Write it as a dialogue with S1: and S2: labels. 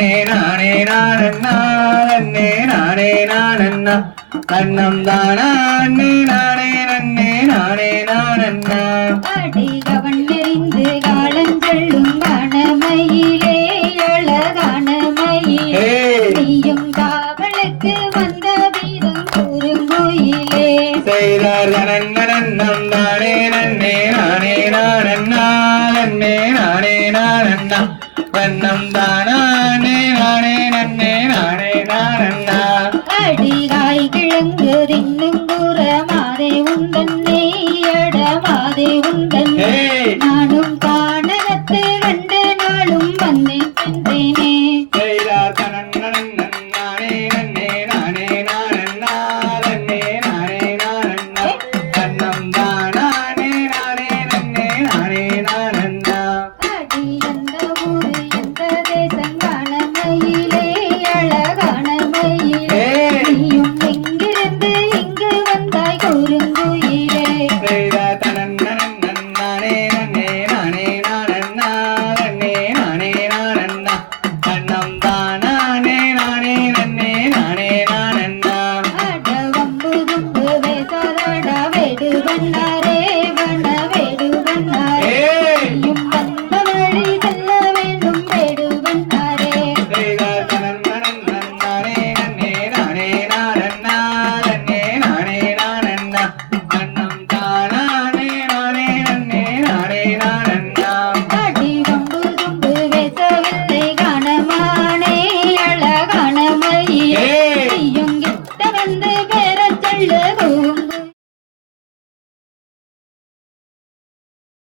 S1: நானே நானே நானண்ணா நன்னே நானே நானண்ணா. நன்னம் தானா அண்ணே நானே நன்னே நானே நானண்ணா.
S2: கவன் எறிந்து காலஞ்செல்லும் வனமையிலே
S1: அழகானமையிலே
S2: நீயும் காவலுக்கு வந்த வீதம் குறுங்குயிலே
S1: செய்தார் நன்னம் தானே நன்னே நானே நானண்ணா நன்னே நானே நானண்ணா. வண்ணம் தானா
S2: வல்லாரே